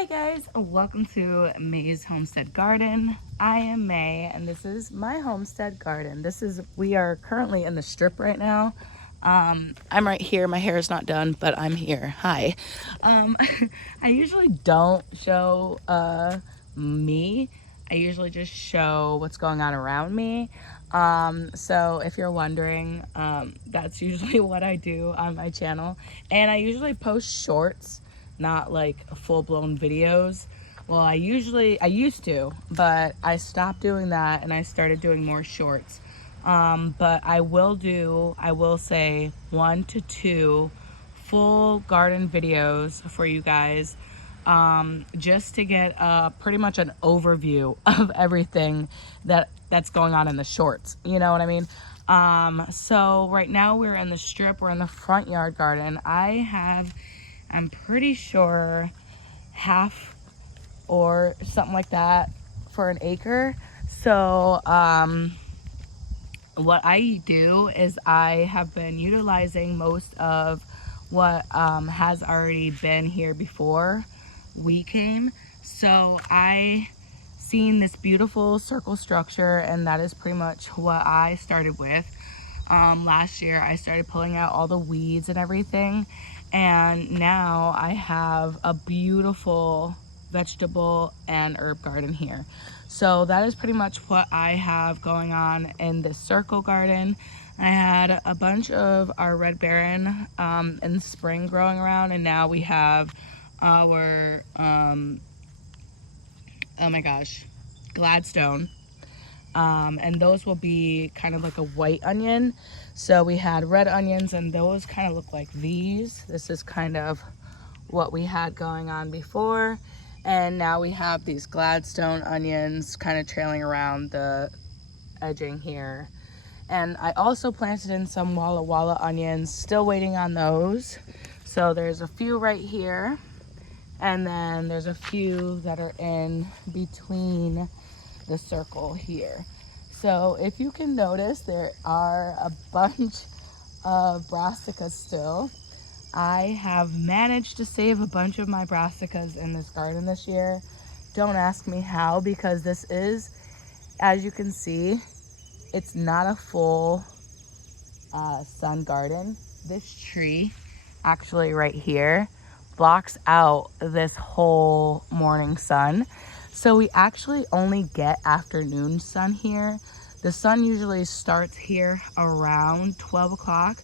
Hi guys, welcome to May's Homestead Garden. I am May and this is my homestead garden. We are currently in the strip right now. I'm right here, my hair is not done, but I'm here. Hi. Um, I usually don't show me. I usually just show what's going on around me. So if you're wondering, that's usually what I do on my channel. And I usually post shorts, not like full-blown videos. Well, I used to, but I stopped doing that and I started doing more shorts. But I will say 1 to 2 full garden videos for you guys, just to get pretty much an overview of everything that's going on in the shorts. You know what I mean? So right now we're in the strip. We're in the front yard garden. I'm pretty sure half or something like that for an acre. So what I do is I have been utilizing most of what has already been here before we came. So I seen this beautiful circle structure, and that is pretty much what I started with. Last year I started pulling out all the weeds and everything, and now I have a beautiful vegetable and herb garden here. So that is pretty much what I have going on in this circle garden. I had a bunch of our Red Baron in the spring growing around, and now we have our oh my gosh, Gladstone. And those will be kind of like a white onion. So we had red onions, and those kind of look like these. This is kind of what we had going on before, and now we have these Gladstone onions kind of trailing around the edging here. And I also planted in some Walla Walla onions, still waiting on those. So there's a few right here, and then there's a few that are in between the circle here. So if you can notice, there are a bunch of brassicas still. I have managed to save a bunch of my brassicas in this garden this year. Don't ask me how, because this is, as you can see, it's not a full sun garden. This tree, actually right here, blocks out this whole morning sun. So we actually only get afternoon sun here. The sun usually starts here around 12 o'clock,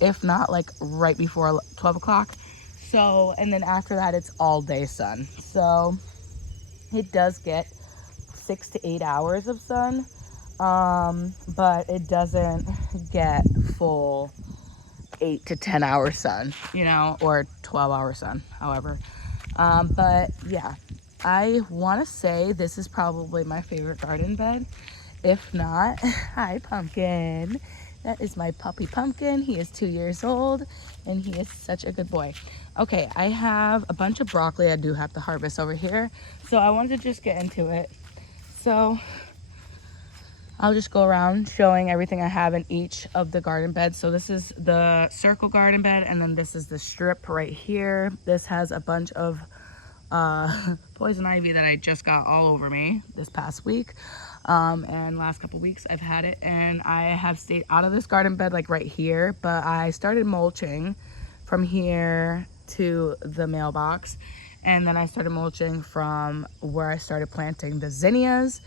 if not like right before 12 o'clock. So, and then after that, it's all day sun. So it does get 6 to 8 hours of sun, but it doesn't get full 8 to 10 hour sun, you know, or 12-hour sun, however. But yeah, I want to say this is probably my favorite garden bed. If not, hi Pumpkin. That is my puppy Pumpkin. He is 2 years old and he is such a good boy. Okay, I have a bunch of broccoli I do have to harvest over here. So I wanted to just get into it. So I'll just go around showing everything I have in each of the garden beds. So this is the circle garden bed, and then this is the strip right here. This has a bunch of poison ivy that I just got all over me this past week. And last couple weeks I've had it, and I have stayed out of this garden bed like right here, but I started mulching from here to the mailbox, and then I started mulching from where I started planting the zinnias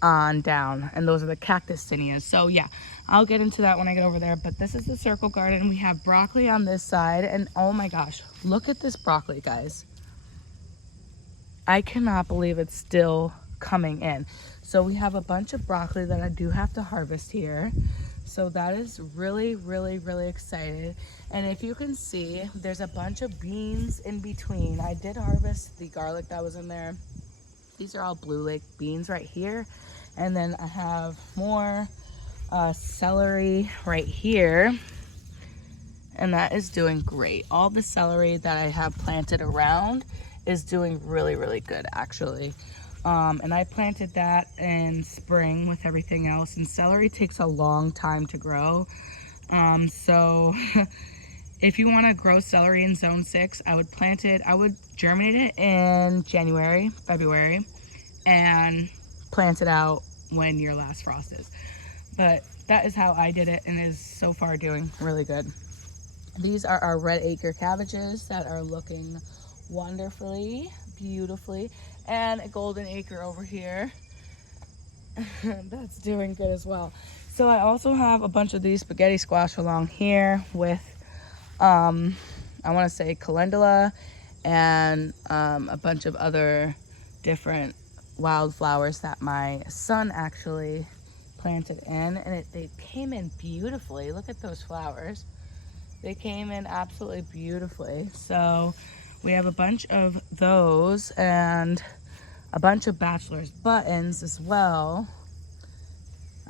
on down, and those are the cactus zinnias. So yeah, I'll get into that when I get over there. But this is the circle garden. We have broccoli on this side, and oh my gosh, look at this broccoli, guys. I cannot believe it's still coming in. So we have a bunch of broccoli that I do have to harvest here. So that is really, really, really excited. And if you can see, there's a bunch of beans in between. I did harvest the garlic that was in there. These are all Blue Lake beans right here. And then I have more celery right here. And that is doing great. All the celery that I have planted around is doing really, really good, actually. And I planted that in spring with everything else. And celery takes a long time to grow. So If you want to grow celery in zone 6, I would plant it, I would germinate it in January, February, and plant it out when your last frost is. But that is how I did it, and is so far doing really good. These are our red acre cabbages that are looking wonderfully, beautifully, and a golden acre over here. That's doing good as well. So I also have a bunch of these spaghetti squash along here with, I want to say calendula and a bunch of other different wildflowers that my son actually planted in, and they came in beautifully. Look at those flowers. They came in absolutely beautifully. So we have a bunch of those and a bunch of bachelor's buttons as well.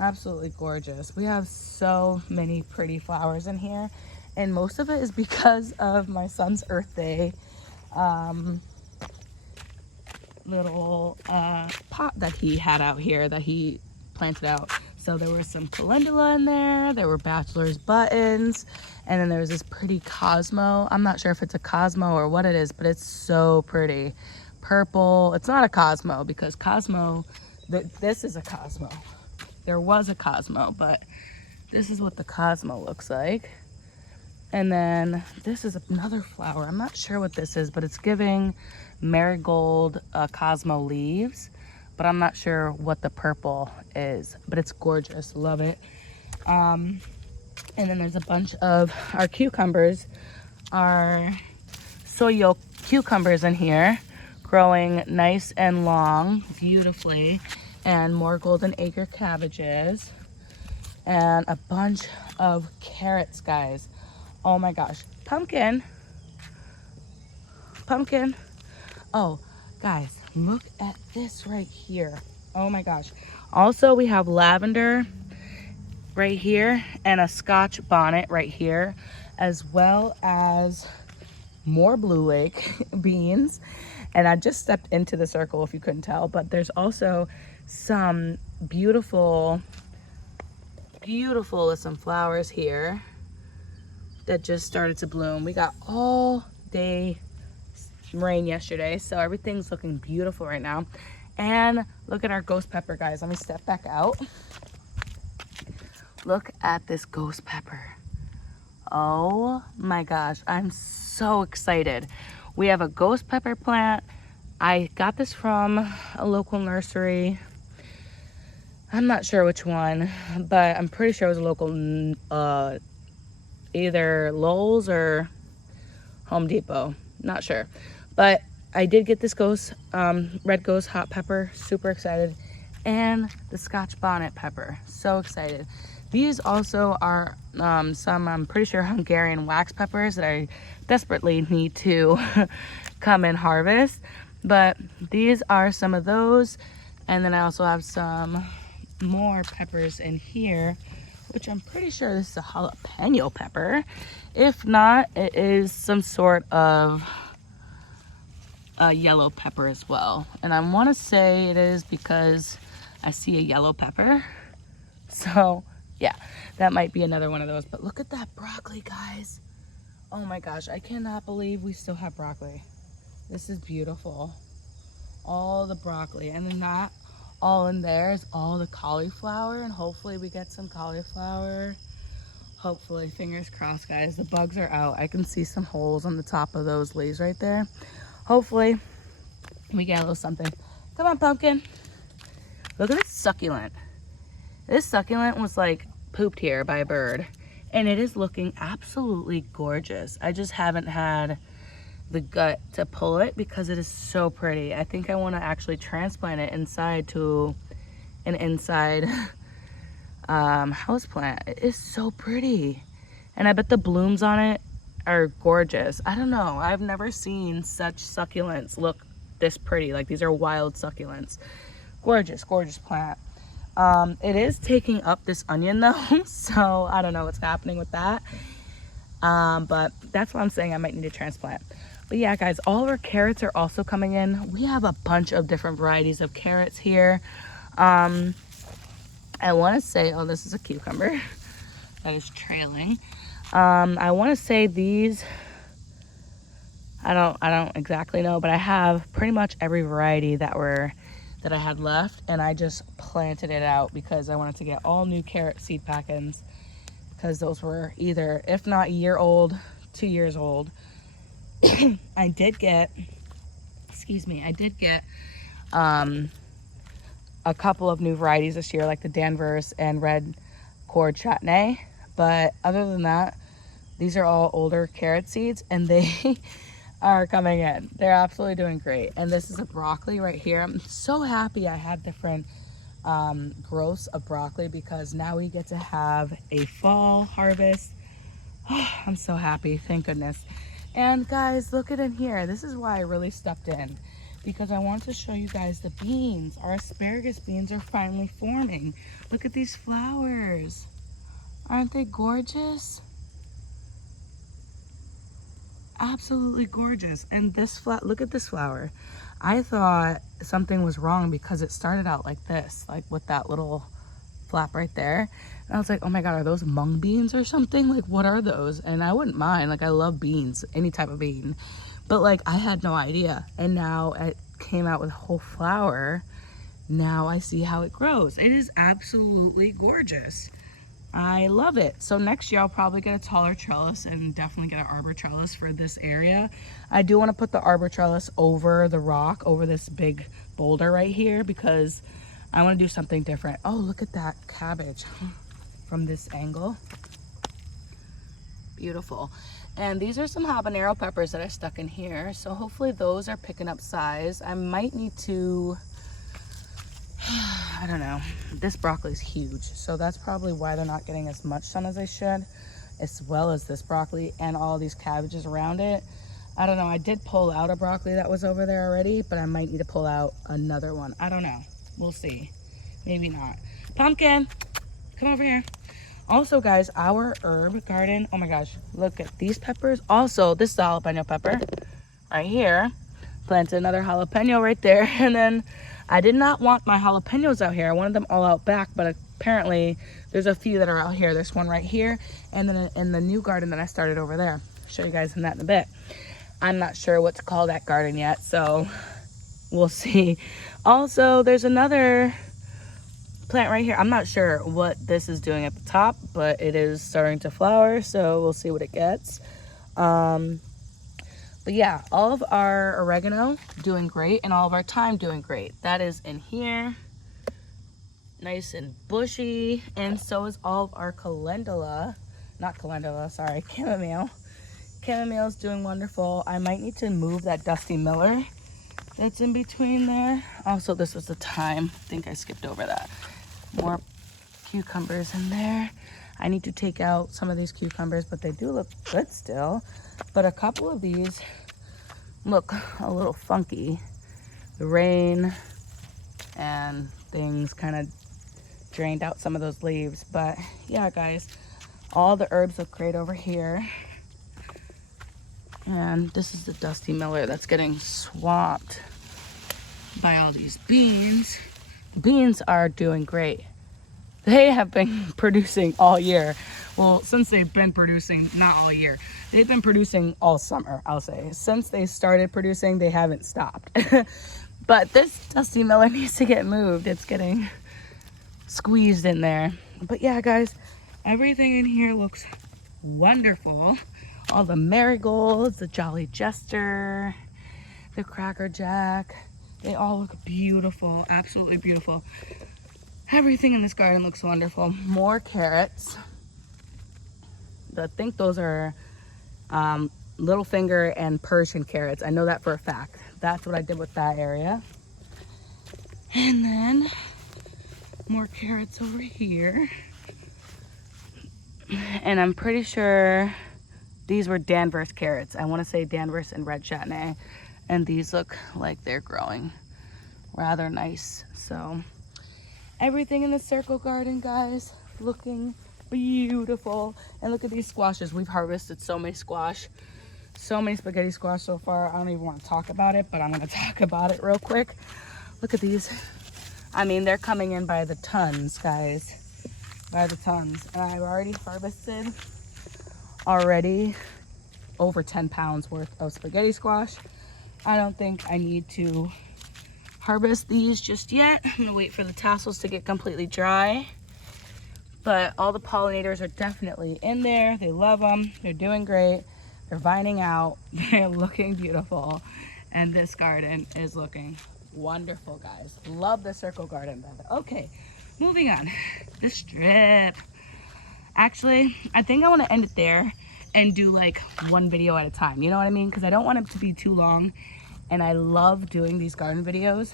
Absolutely gorgeous. We have so many pretty flowers in here, and most of it is because of my son's Earth Day little pot that he had out here that he planted out. So there was some calendula in there were bachelor's buttons, and then there was this pretty Cosmo. I'm not sure if it's a Cosmo or what it is, but it's so pretty. Purple. It's not a Cosmo, because Cosmo, this is a Cosmo. There was a Cosmo, but this is what the Cosmo looks like. And then this is another flower. I'm not sure what this is, but it's giving marigold Cosmo leaves, but I'm not sure what the purple is, but it's gorgeous. Love it. And then there's a bunch of our cucumbers, our soyo cucumbers in here, growing nice and long, beautifully, and more golden acre cabbages, and a bunch of carrots, guys. Oh my gosh. Pumpkin. Oh, guys, look at this right here. Oh my gosh. Also, we have lavender right here and a Scotch bonnet right here, as well as more Blue Lake beans. And I just stepped into the circle if you couldn't tell, but there's also some beautiful some flowers here that just started to bloom. We got all day rain yesterday, so everything's looking beautiful right now. And look at our ghost pepper, guys. Let me step back out. Look at this ghost pepper. Oh my gosh, I'm so excited. We have a ghost pepper plant. I got this from a local nursery. I'm not sure which one, but I'm pretty sure it was a local either Lowe's or Home Depot, not sure. But I did get this red ghost hot pepper, super excited, and the Scotch bonnet pepper, so excited. These also are some, I'm pretty sure, Hungarian wax peppers that I desperately need to come and harvest. But these are some of those, and then I also have some more peppers in here, which I'm pretty sure this is a jalapeno pepper. If not, it is some sort of a yellow pepper as well. And I want to say it is because I see a yellow pepper. So yeah, that might be another one of those. But look at that broccoli, guys. Oh my gosh, I cannot believe we still have broccoli. This is beautiful. All the broccoli, and then that all in there is all the cauliflower, and hopefully we get some cauliflower. Hopefully, fingers crossed, guys. The bugs are out. I can see some holes on the top of those leaves right there. Hopefully we get a little something. Come on, pumpkin. Look at this succulent. This succulent was like pooped here by a bird, and it is looking absolutely gorgeous. I just haven't had the gut to pull it because it is so pretty. I think I want to actually transplant it inside to an inside house plant. It is so pretty, and I bet the blooms on it are gorgeous. I don't know, I've never seen such succulents look this pretty. Like, these are wild succulents. Gorgeous plant. It is taking up this onion though, so I don't know what's happening with that, but that's what I'm saying. I might need to transplant. But yeah, guys, all of our carrots are also coming in. We have a bunch of different varieties of carrots here. I want to say, oh, this is a cucumber that is trailing. I want to say these, I don't exactly know, but I have pretty much every variety that I had left, and I just planted it out because I wanted to get all new carrot seed packets, because those were either, if not a year old, 2 years old. I did get, a couple of new varieties this year, like the Danvers and Red Cord Chutney. But other than that, these are all older carrot seeds, and they are coming in. They're absolutely doing great. And this is a broccoli right here. I'm so happy I had different growths of broccoli, because now we get to have a fall harvest. I'm so happy, thank goodness. And guys, look at in here. This is why I really stepped in, because I want to show you guys the beans. Our asparagus beans are finally forming. Look at these flowers. Aren't they gorgeous? Absolutely gorgeous. And this look at this flower. I thought something was wrong because it started out like this, like with that little flap right there. And I was like, oh my God, are those mung beans or something? Like, what are those? And I wouldn't mind, like, I love beans, any type of bean. But like, I had no idea. And now it came out with a whole flower. Now I see how it grows. It is absolutely gorgeous. I love it. So next year I'll probably get a taller trellis and definitely get an arbor trellis for this area. I do want to put the arbor trellis over the rock, over this big boulder right here, because I want to do something different. Oh, look at that cabbage from this angle. Beautiful. And these are some habanero peppers that I stuck in here. So hopefully those are picking up size. I might need to, I don't know. This broccoli is huge, so that's probably why they're not getting as much sun as they should, as well as this broccoli and all these cabbages around it. I don't know. I did pull out a broccoli that was over there already, but I might need to pull out another one. I don't know. We'll see. Maybe not. Pumpkin, come over here. Also, guys, our herb garden, oh my gosh, look at these peppers. Also, this is a jalapeno pepper right here. Planted another jalapeno right there. And then I did not want my jalapenos out here. I wanted them all out back, but apparently there's a few that are out here. There's one right here, and then in the new garden that I started over there. I'll show you guys in that in a bit. I'm not sure what to call that garden yet, so we'll see. Also, there's another plant right here. I'm not sure what this is doing at the top, but it is starting to flower, so we'll see what it gets. But yeah, all of our oregano doing great, and all of our thyme doing great. That is in here, nice and bushy, and so is all of our chamomile. Chamomile's doing wonderful. I might need to move that Dusty Miller that's in between there. Also, this was the thyme. I think I skipped over that. More cucumbers in there. I need to take out some of these cucumbers, but they do look good still. But a couple of these look a little funky. The rain and things kind of drained out some of those leaves. But yeah, guys, all the herbs look great over here. And this is the Dusty Miller that's getting swamped by all these beans. Beans are doing great. They have been producing all year. Well, since they've been producing, not all year, they've been producing all summer, I'll say. Since they started producing, they haven't stopped. But this Dusty Miller needs to get moved. It's getting squeezed in there. But yeah, guys, everything in here looks wonderful. All the marigolds, the Jolly Jester, the Cracker Jack, they all look beautiful, absolutely beautiful. Everything in this garden looks wonderful. More carrots. I think those are Littlefinger and Persian carrots. I know that for a fact. That's what I did with that area. And then more carrots over here. And I'm pretty sure these were Danvers carrots. I want to say Danvers and Red Chutney. And these look like they're growing rather nice. So everything in the circle garden, guys, looking beautiful. And look at these squashes. We've harvested so many squash, so many spaghetti squash so far. I don't even want to talk about it, but I'm going to talk about it real quick. Look at these. I mean, they're coming in by the tons, guys, by the tons. And I've already harvested already over 10 pounds worth of spaghetti squash. I don't think I need to harvest these just yet. I'm gonna wait for the tassels to get completely dry. But all the pollinators are definitely in there. They love them. They're doing great. They're vining out. They're looking beautiful. And this garden is looking wonderful, guys. Love the circle garden bed. Okay, moving on. The strip. Actually, I think I want to end it there and do like one video at a time. You know what I mean? Because I don't want it to be too long. And I love doing these garden videos.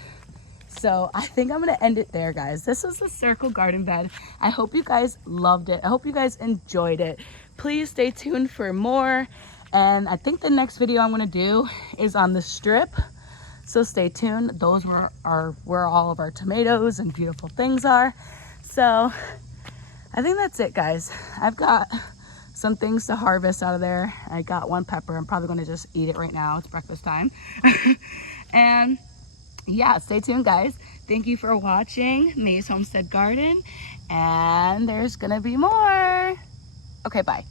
So I think I'm going to end it there, guys. This was the circle garden bed. I hope you guys loved it. I hope you guys enjoyed it. Please stay tuned for more. And I think the next video I'm going to do is on the strip. So stay tuned. Those are where all of our tomatoes and beautiful things are. So I think that's it, guys. I've got some things to harvest out of there. I got one pepper. I'm probably going to just eat it right now. It's breakfast time. And yeah, stay tuned, guys. Thank you for watching May's Homestead Garden. And there's going to be more. Okay, bye.